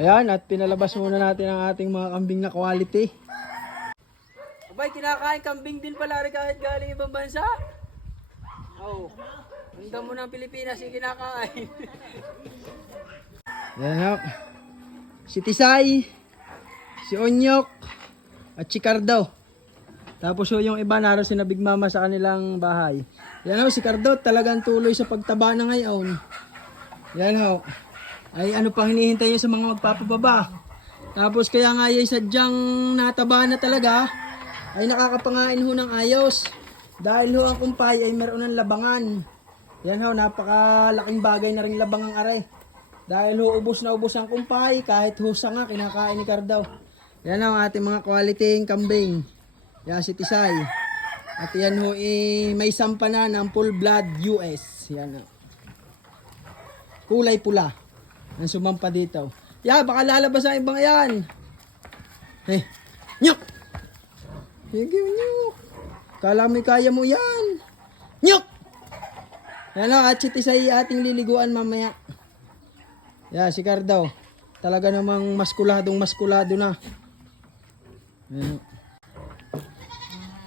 Ayan, at pinalabas muna natin ang ating mga kambing na quality. Abay, kinakain kambing din pala rin kahit galing ibang bansa. Oh. Ang damo ng Pilipinas yung kinakain. Ayan ho. Si Tisay, si Onyok, at si Cardo. Tapos ho, yung iba naroon si Big Mama sa kanilang bahay. Yan ho, si Cardo talagang tuloy sa pagtaba na ngayon. Yan ho. Ay ano pang hinihintay niyo sa mga magpapababa. Tapos kaya nga yung sadyang nataba na talaga, ay nakakapangain ho ng ayos. Dahil ho ang kumpay ay meron ng labangan. Yan ho, napakalaking bagay na rin labangang are. Dahil ho, ubos na ubos ang kumpay, kahit husa nga, kinakain ni Cardaw. Yan ho, ang ating mga quality kambing. Yan si Tisay. At yan ho, eh, may sampa na ng full blood US. Yan ho. Kulay pula. Ang sumampa dito. Ya, baka lalabas ang ibang yan. Eh, nyok! Sige, nyok. Kala mo'y kaya mo yan. Nyok! Yan o, at Tisay ating liliguan mamaya. Yeah, si Cardaw. Talaga namang maskuladong maskulado na. Yan.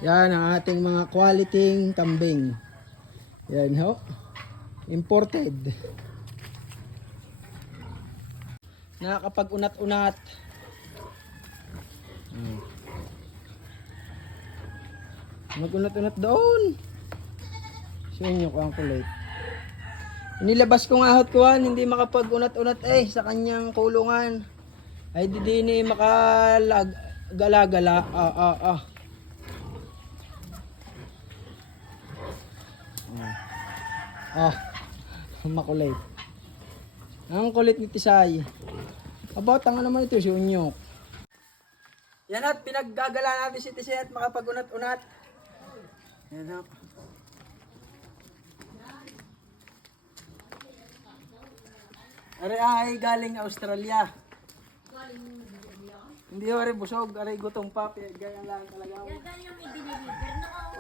Yan ang ating mga quality kambing. Yan ho. Imported. Nakakapag-unat-unat. Hmm. Mag-unat-unat doon. Sa inyo ko ang kulit. Inilabas ko nga hot kuhan, hindi makapag-unat-unat eh sa kanyang kulungan. Ay di din eh makalag gala-gala. Ah ah ah. Ah. Makulit. Ang kulit ni Tisay. Aba, tanga naman ito si Unyok. Yan at pinaggagala natin si Tisay at makapag-unat-unat. Yan o. Are ay galing Australia. Hindi ho, are busog, are gutong pa, pi- ganyan lang talaga.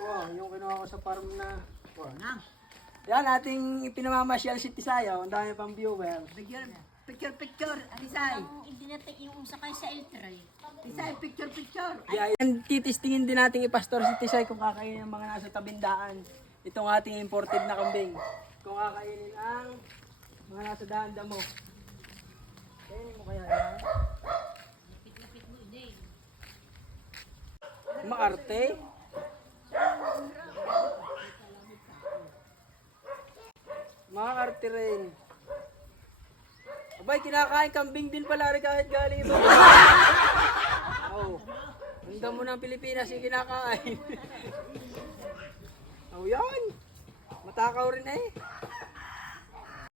Wow, yung kinuha ko sa farm na. Wow. Yan, ating ipinamamasyal si Tisay, oh. ang dami pang viewer. Picture, picture, picture, Alisay. Idinatek yung sakay sa L-tray. Alisay, picture, picture. Yeah, yan, titistingin din nating ipastor si Tisay kung kakainin ng mga nasa tabindaan. Itong ating imported na kambing. Kung kakainin ang mga nasa daan damo. Kainin mo kaya yan? Maarte? Maarte rin. Abay, kinakain kambing din pala rin kahit galing ibang Oh. Ang damo ng Pilipinas yung kinakain. oh, yan. Matakaw rin eh.